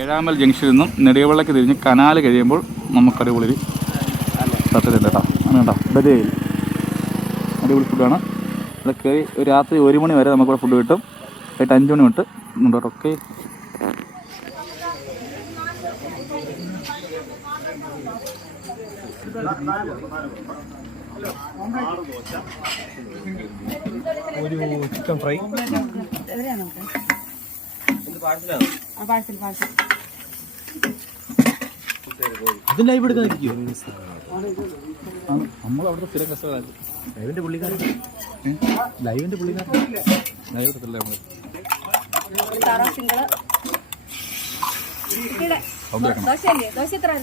ഏഴാമൽ ജംഗ്ഷനിൽ നിന്നും നെടിയവെള്ളക്ക് തിരിഞ്ഞ് കനാല് കഴിയുമ്പോൾ നമുക്ക് അടിപൊളി കേട്ടോ. അങ്ങനെ കേട്ടോ ബദയിൽ അടിപൊളി ഫുഡാണ് ഇവിടെ കയറി രാത്രി ഒരു മണി വരെ നമുക്കിവിടെ ഫുഡ് കിട്ടും. വൈകിട്ട് അഞ്ച് മണി തൊട്ട് ഉണ്ട് കേട്ടോ ഓക്കെ ഒരു ചിക്കൻ ഫ്രൈ പാഴ്സൽ പാഴ്സൽ. അത് ലൈവ് എടുക്കാതിരിക്കുമോ നമ്മൾ അവിടുത്തെ സ്ഥിരം കസ്റ്റമർ ലൈവിന്റെ പുള്ളിക്കാരൻ. ലൈവിന്റെ പുള്ളിക്കാരൻ. ലൈവ് എടുത്തില്ല നമ്മൾ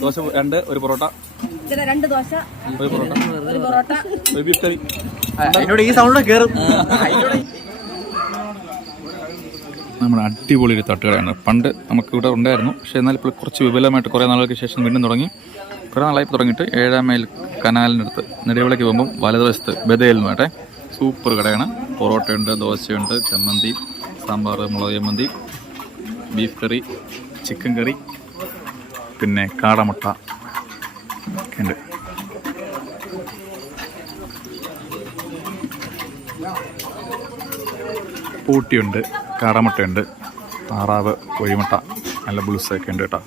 ദോശ രണ്ട് ഒരു പൊറോട്ട. രണ്ട് ദോശ. ഒരു പൊറോട്ട. ഒരു പൊറോട്ട. ബീഫ് കറി. അതിനോട് ഈ സൗണ്ട് കയറും നമ്മുടെ അടിപൊളി ഒരു തട്ടുകടയാണ്. പണ്ട് നമുക്ക് ഇവിടെ ഉണ്ടായിരുന്നു പക്ഷേ എന്നാൽ ഇപ്പോൾ കുറച്ച് വിപുലമായിട്ട് കുറേ നാളുകൾക്ക് ശേഷം വീണ്ടും തുടങ്ങി. കുറേ നാളായി തുടങ്ങിയിട്ട് ഏഴാം മൈൽ കനാലിനടുത്ത് നെടുവിളയ്ക്ക് പോകുമ്പം വലതുവശത്ത് ബദയിൽ സൂപ്പർ കടയാണ്. പൊറോട്ടയുണ്ട് ദോശയുണ്ട് ചമ്മന്തി സാമ്പാർ മുളക് ചമ്മന്തി ബീഫ് കറി ചിക്കൻ കറി പിന്നെ കാടമുട്ട ഉണ്ട്. പൂട്ടിയുണ്ട്. കാടമുട്ടയുണ്ട്. താറാവ് കോഴിമുട്ട നല്ല ബുൾസൊക്കെ ഉണ്ട് കേട്ടോ.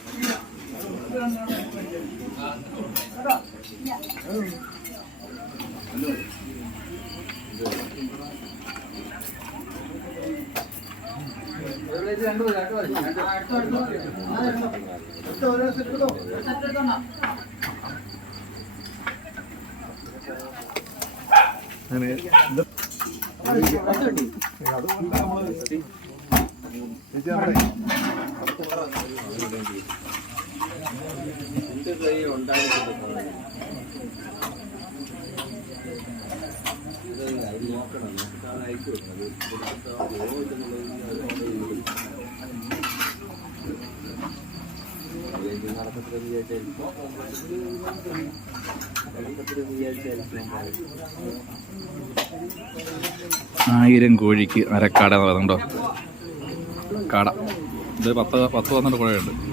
നടക്കത്തില്ലെന്ന് വിചാരിച്ചായിരിക്കും നടക്കത്തില്ലെന്ന് വിചാരിച്ചായിരിക്കും ആയിരം കോഴിക്ക് അരക്കാട എന്ന് പറയുന്നുണ്ടോ? കാട. ഇത് പത്ത് പത്ത് പന്ത്രണ്ട് കുഴയുണ്ട്